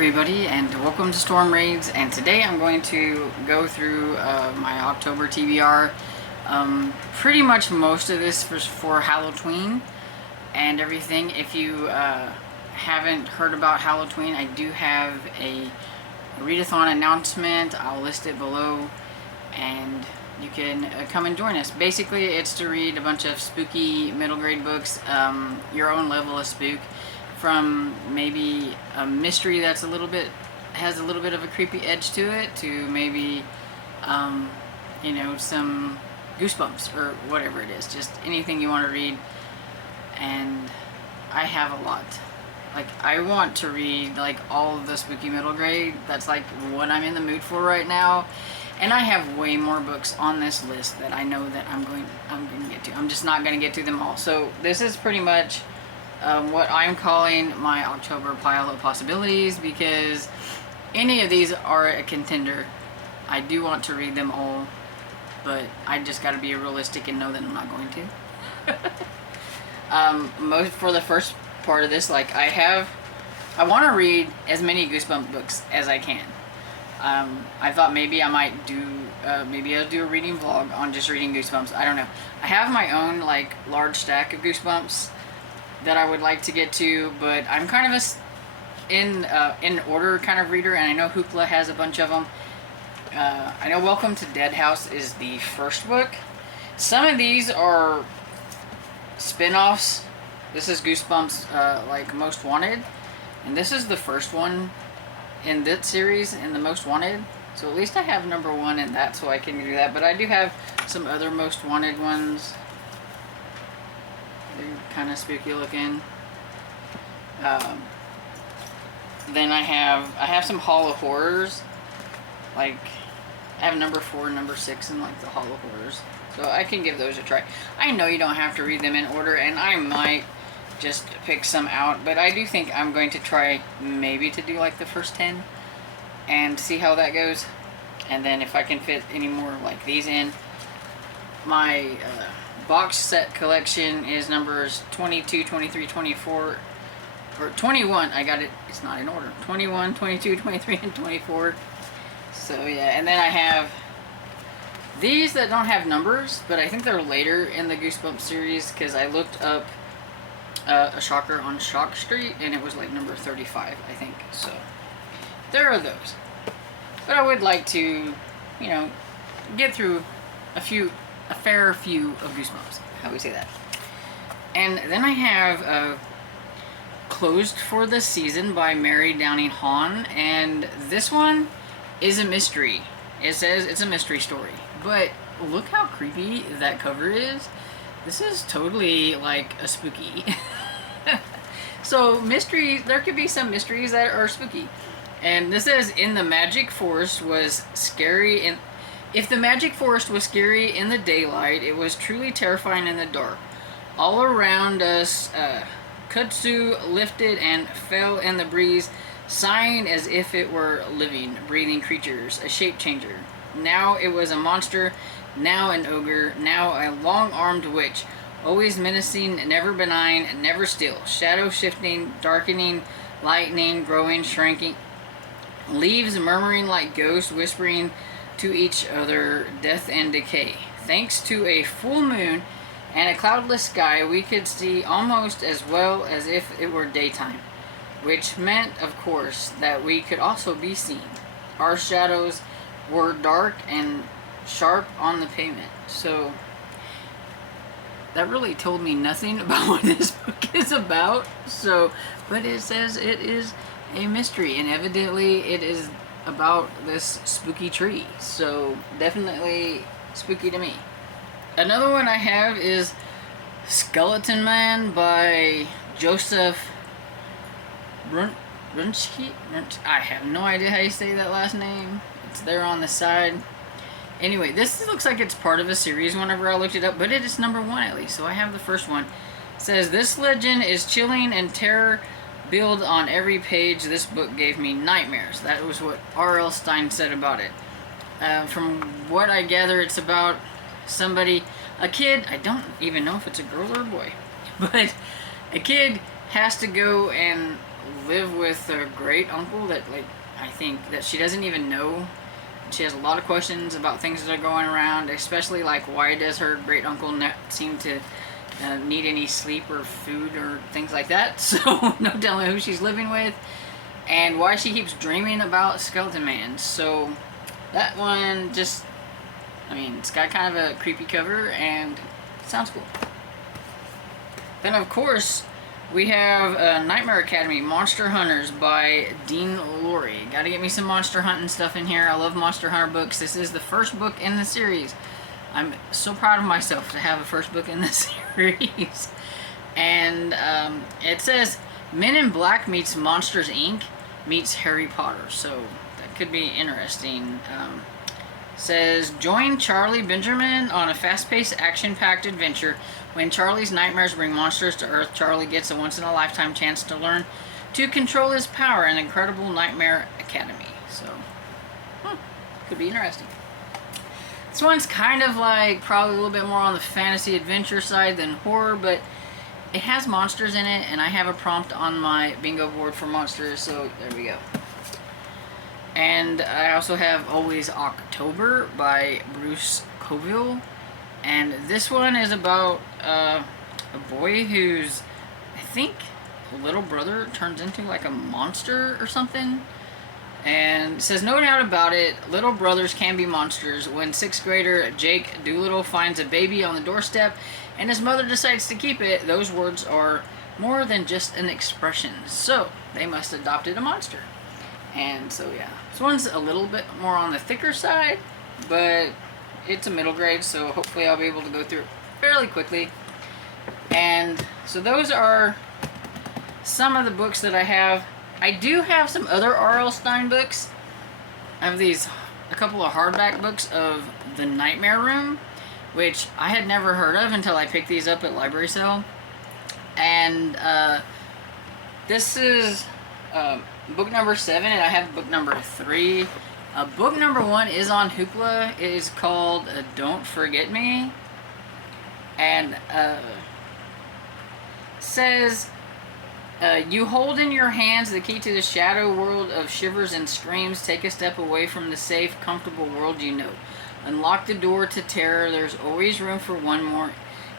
everybody, and welcome to Storm Raids. And today I'm going to go through my October TBR. Pretty much most of this was for Hallowtween and everything. If you haven't heard about Hallowtween, I do have a readathon announcement. I'll list it below, and you can come and join us. Basically, it's to read a bunch of spooky middle grade books, your own level of spook. From maybe a mystery that's has a little bit of a creepy edge to it, to maybe some Goosebumps or whatever it is. Just anything you want to read. And I have a lot. Like, I want to read like all of the spooky middle grade. That's like what I'm in the mood for right now. And I have way more books on this list that I know that I'm going to get to. I'm just not going to get to them all. So this is pretty much what I'm calling my October pile of possibilities, because any of these are a contender. I do want to read them all, but I just got to be realistic and know that I'm not going to. For the first part of this, like I want to read as many Goosebumps books as I can. I thought maybe I might do, maybe I'll do a reading vlog on just reading Goosebumps. I don't know. I have my own like large stack of Goosebumps that I would like to get to, but I'm kind of in order kind of reader, and I know Hoopla has a bunch of them. I know Welcome to Dead House is the first book. Some of these are spin-offs. This is Goosebumps, like Most Wanted, and this is the first one in that series, in the Most Wanted. So at least I have number one in that, so I can do that. But I do have some other Most Wanted ones. They're kind of spooky looking. Then I have some Hall of Horrors. Like, I have number 4 and number 6 in like the Hall of Horrors, so I can give those a try. I know you don't have to read them in order, and I might just pick some out, but I do think I'm going to try maybe to do like the first 10 and see how that goes. And then if I can fit any more like these in, my box set collection is numbers 22, 23, 24, or 21. I got it, it's not in order. 21, 22, 23, and 24. So yeah, and then I have these that don't have numbers, but I think they're later in the Goosebumps series, because I looked up a shocker on Shock Street, and it was like number 35, I think. So there are those. But I would like to, get through a fair few of Goosebumps. How do we say that? And then I have Closed for the Season by Mary Downing Hahn, and this one is a mystery. It says it's a mystery story, but look how creepy that cover is. This is totally like a spooky. So mysteries, there could be some mysteries that are spooky. And this says, in the magic forest was scary, and if the magic forest was scary in the daylight, it was truly terrifying in the dark. All around us, kudzu lifted and fell in the breeze, sighing as if it were living, breathing creatures, a shape changer. Now it was a monster, now an ogre, now a long-armed witch, always menacing, never benign, never still, shadow shifting, darkening, lightening, growing, shrinking, leaves murmuring like ghosts, whispering to each other, death and decay. Thanks to a full moon and a cloudless sky, we could see almost as well as if it were daytime, which meant, of course, that we could also be seen. Our shadows were dark and sharp on the pavement. So that really told me nothing about what this book is about. So, but it says it is a mystery, and evidently it is about this spooky tree. So definitely spooky to me. Another one I have is Skeleton Man by Joseph Brunsky. I have no idea how you say that last name. It's there on the side. Anyway, this looks like it's part of a series whenever I looked it up, but it is number 1 at least, so I have the first one. It says, this legend is chilling and terror build on every page. This book gave me nightmares. That was what R.L. Stine said about it. From what I gather, it's about somebody, a kid, I don't even know if it's a girl or a boy, but a kid has to go and live with a great uncle that, like, I think that she doesn't even know. She has a lot of questions about things that are going around, especially like why does her great uncle not seem to need any sleep or food or things like that. So no telling who she's living with, and why she keeps dreaming about Skeleton Man. So that one just, I mean, it's got kind of a creepy cover and it sounds cool. Then of course we have Nightmare Academy Monster Hunters by Dean Lorey. Gotta get me some monster hunting stuff in here. I love Monster Hunter books. This is the first book in the series. I'm so proud of myself to have a first book in the series. And it says Men in Black meets Monsters Inc. meets Harry Potter. So that could be interesting. Says, join Charlie Benjamin on a fast-paced, action-packed adventure. When Charlie's nightmares bring monsters to Earth, Charlie gets a once-in-a-lifetime chance to learn to control his power in Incredible Nightmare Academy. So, could be interesting. This one's kind of like probably a little bit more on the fantasy adventure side than horror, but it has monsters in it, and I have a prompt on my bingo board for monsters, so there we go. And I also have Always October by Bruce Coville. And this one is about a boy whose, I think, little brother turns into like a monster or something. And it says, no doubt about it, little brothers can be monsters. When 6th grader Jake Doolittle finds a baby on the doorstep and his mother decides to keep it, those words are more than just an expression. So, they must have adopted a monster. And so, yeah. This one's a little bit more on the thicker side, but it's a middle grade, so hopefully I'll be able to go through it fairly quickly. And so those are some of the books that I have. I do have some other R.L. Stine books. I have a couple of hardback books of The Nightmare Room, which I had never heard of until I picked these up at library sale. And this is book number 7, and I have book number 3. Book number 1 is on Hoopla. It is called Don't Forget Me. And says, you hold in your hands the key to the shadow world of shivers and screams. Take a step away from the safe, comfortable world you know. Unlock the door to terror. There's always room for one more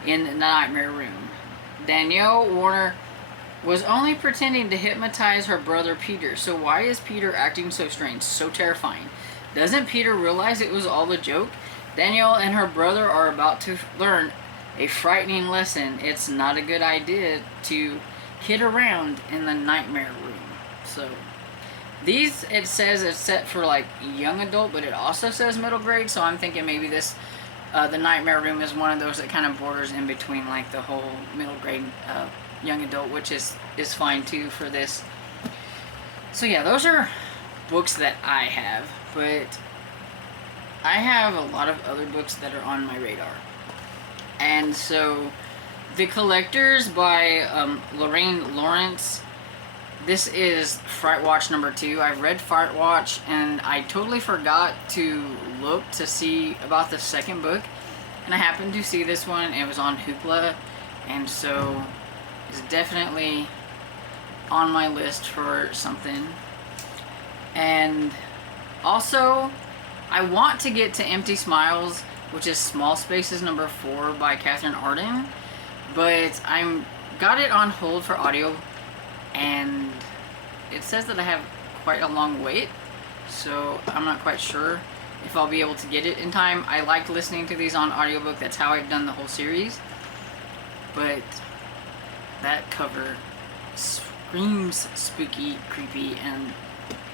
in the Nightmare Room. Danielle Warner was only pretending to hypnotize her brother Peter. So why is Peter acting so strange, so terrifying? Doesn't Peter realize it was all a joke? Danielle and her brother are about to learn a frightening lesson. It's not a good idea to kid around in the Nightmare Room. So these, it says it's set for like young adult, but it also says middle grade, so I'm thinking maybe this the Nightmare Room is one of those that kind of borders in between like the whole middle grade young adult, which is fine too for this. So yeah, those are books that I have, but I have a lot of other books that are on my radar. And so The Collectors by Lorraine Lawrence. This is Fright Watch number 2. I've read Fright Watch and I totally forgot to look to see about the second book, and I happened to see this one. It was on Hoopla, and so it's definitely on my list for something. And also, I want to get to Empty Smiles, which is Small Spaces number 4 by Catherine Arden, but I'm got it on hold for audio, and it says that I have quite a long wait, so I'm not quite sure if I'll be able to get it in time. I like listening to these on audiobook. That's how I've done the whole series, but that cover screams spooky, creepy, and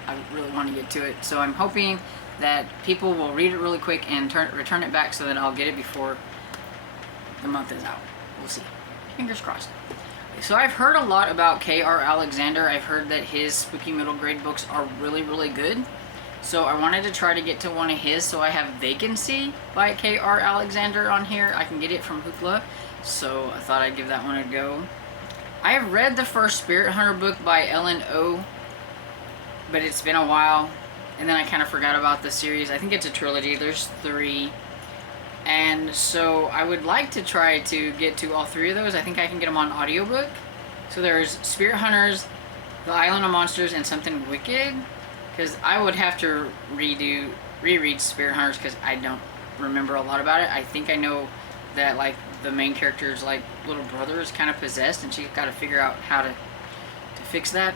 I really want to get to it. So I'm hoping that people will read it really quick and return it back so that I'll get it before the month is out. We'll see. Fingers crossed. So I've heard a lot about K.R. Alexander. I've heard that his spooky middle grade books are really, really good. So I wanted to try to get to one of his. So I have Vacancy by K.R. Alexander on here. I can get it from Hoopla. So I thought I'd give that one a go. I have read the first Spirit Hunter book by Ellen O, but it's been a while, and then I kind of forgot about the series. I think it's a trilogy. There's 3, and so I would like to try to get to all 3 of those. I think I can get them on audiobook, So there's Spirit Hunters, The Island of Monsters, and Something Wicked. Because I would have to reread Spirit Hunters because I don't remember a lot about it. I think I know that like the main character's like little brother is kind of possessed, and she's got to figure out how to fix that.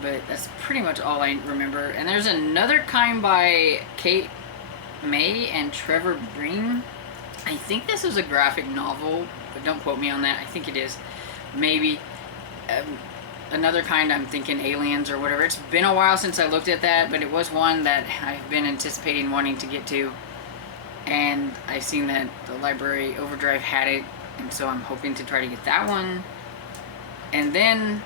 But that's pretty much all I remember. And there's Another Kind by Kate May and Trevor Breen. I think this is a graphic novel, but don't quote me on that. I think it is. Maybe. Another Kind, I'm thinking aliens or whatever. It's been a while since I looked at that, but it was one that I've been anticipating wanting to get to. And I seen that the library Overdrive had it, and so I'm hoping to try to get that one. And then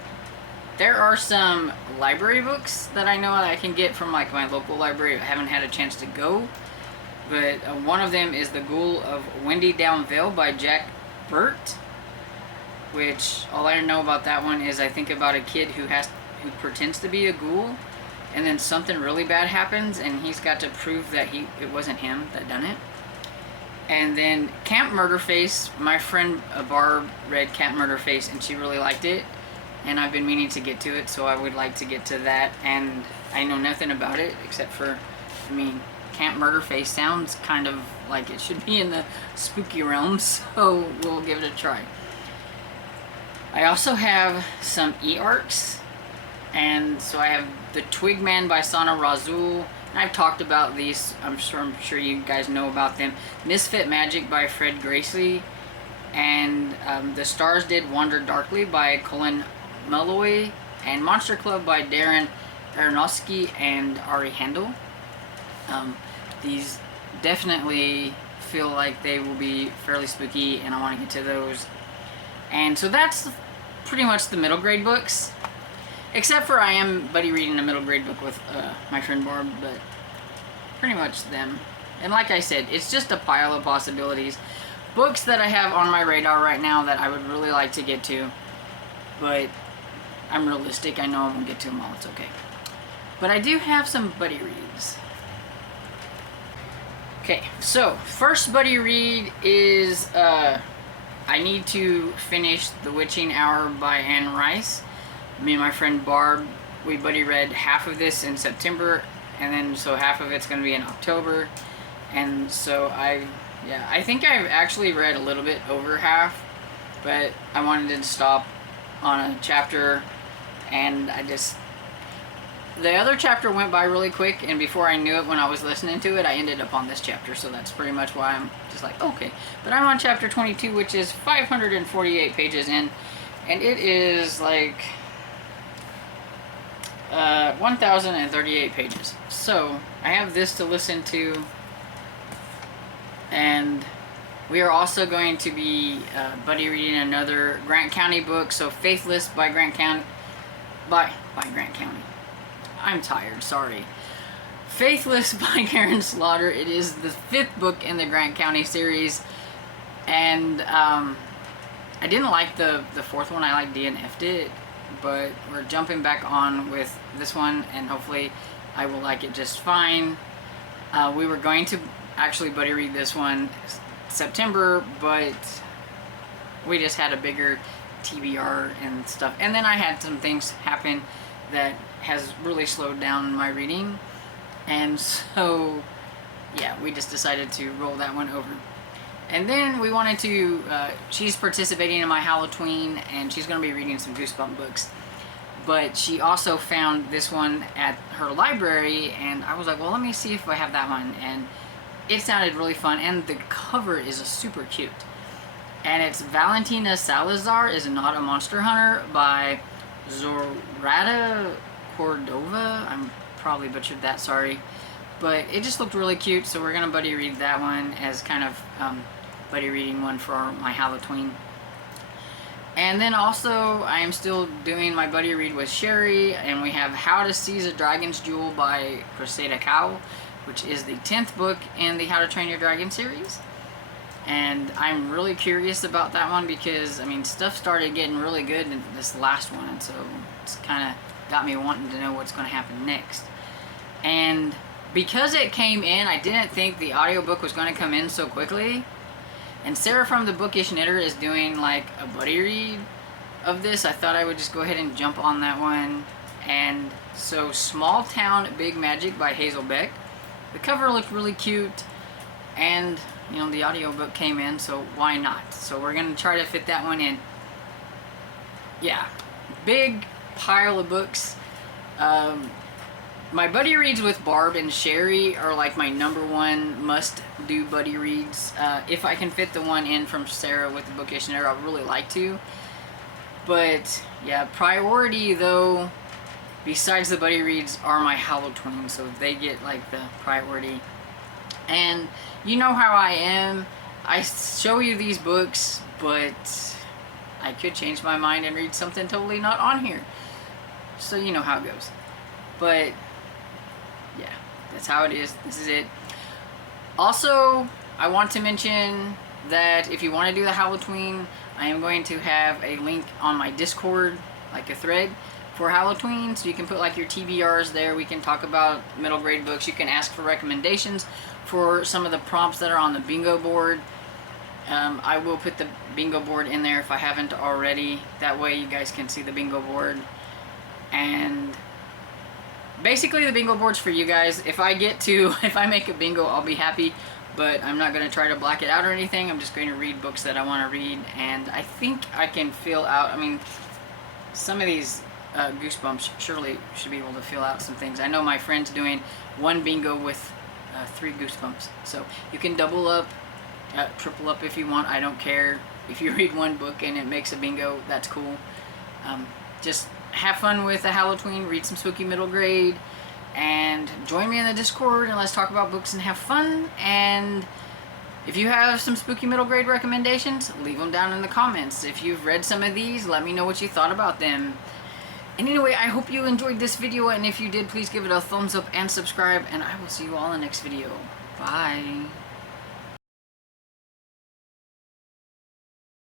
there are some library books that I know that I can get from like my local library. I haven't had a chance to go, but one of them is The Ghoul of Windy Down Vale by Jack Burt, which all I know about that one is I think about a kid who pretends to be a ghoul, and then something really bad happens, and he's got to prove that it wasn't him that done it. And then Camp Murderface, my friend Barb read Camp Murderface, and she really liked it, and I've been meaning to get to it, so I would like to get to that. And I know nothing about it except for, I mean, Camp Murderface sounds kind of like it should be in the spooky realm, so we'll give it a try. I also have some e-arcs, and so I have The Twig Man by Sana Razul, and I've talked about these, I'm sure you guys know about them. Misfit Magic by Fred Gracie, and The Stars Did Wander Darkly by Colin Malloy, and Monster Club by Darren Aronofsky and Ari Handel. These definitely feel like they will be fairly spooky, and I want to get to those. And so that's pretty much the middle grade books, except for I am buddy reading a middle grade book with my friend Barb, but pretty much them. And like I said, it's just a pile of possibilities. Books that I have on my radar right now that I would really like to get to, but I'm realistic. I know I won't get to them all. It's okay. But I do have some buddy reads. Okay, so first buddy read is I need to finish The Witching Hour by Anne Rice. Me and my friend Barb, we buddy read half of this in September, and then so half of it's going to be in October. And so I think I've actually read a little bit over half, but I wanted to stop on a chapter, and the other chapter went by really quick, and before I knew it, when I was listening to it, I ended up on this chapter, so that's pretty much why I'm just like, okay. But I'm on chapter 22, which is 548 pages in, and it is like 1,038 pages. So I have this to listen to, and we are also going to be buddy reading another Grant County book, so Faithless by Grant County, by Grant County. I'm tired, sorry. Faithless by Karen Slaughter. It is the 5th book in the Grant County series, and I didn't like the 4th one. I like DNF'd it, but we're jumping back on with this one, and hopefully I will like it just fine. We were going to actually buddy read this one September, but we just had a bigger TBR and stuff, and then I had some things happen that has really slowed down my reading, and so yeah, we just decided to roll that one over. And then we wanted to she's participating in my Hallowtween, and she's going to be reading some Goosebumps books, but she also found this one at her library, and I was like, well, let me see if I have that one, and it sounded really fun, and the cover is super cute. And it's Valentina Salazar is Not a Monster Hunter by Zorada Cordova. I'm probably butchered that, sorry. But it just looked really cute, so we're going to buddy read that one as kind of buddy reading one for my Hallowtween. And then also, I am still doing my buddy read with Sherry, and we have How to Seize a Dragon's Jewel by Cressida Cowell, which is the 10th book in the How to Train Your Dragon series. And I'm really curious about that one because, I mean, stuff started getting really good in this last one, and so it's kind of got me wanting to know what's going to happen next. And because it came in, I didn't think the audiobook was going to come in so quickly. And Sarah from the Bookish Knitter is doing like a buddy read of this, I thought I would just go ahead and jump on that one. And so, Small Town Big Magic by Hazel Beck. The cover looked really cute, and you know, the audiobook came in, so why not? So we're gonna try to fit that one in. Yeah, big pile of books. My buddy reads with Barb and Sherry are like my #1 must-do buddy reads. If I can fit the one in from Sarah with the Bookish Nerd, I'd really like to. But yeah, priority though, besides the buddy reads, are my Hallowtween, so they get like the priority. And you know how I am. I show you these books, but I could change my mind and read something totally not on here. So you know how it goes. But yeah, that's how it is. This is it. Also, I want to mention that if you want to do the Hallowtween, I am going to have a link on my Discord, like a thread for Hallowtween, so you can put like your TBRs there. We can talk about middle grade books. You can ask for recommendations for some of the prompts that are on the bingo board. I will put the bingo board in there if I haven't already. That way you guys can see the bingo board. And basically the bingo board's for you guys. If I make a bingo, I'll be happy, but I'm not going to try to black it out or anything. I'm just going to read books that I want to read, and I think I can fill out, I mean, some of these Goosebumps surely should be able to fill out some things. I know my friend's doing one bingo with 3 Goosebumps, so you can double up, triple up if you want. I don't care. If you read one book and it makes a bingo, that's cool. Just have fun with the Hallowtween, read some spooky middle grade, and join me in the Discord and let's talk about books and have fun. And if you have some spooky middle grade recommendations, leave them down in the comments. If you've read some of these, let me know what you thought about them. And anyway, I hope you enjoyed this video, and if you did, please give it a thumbs up and subscribe, and I will see you all in the next video. Bye.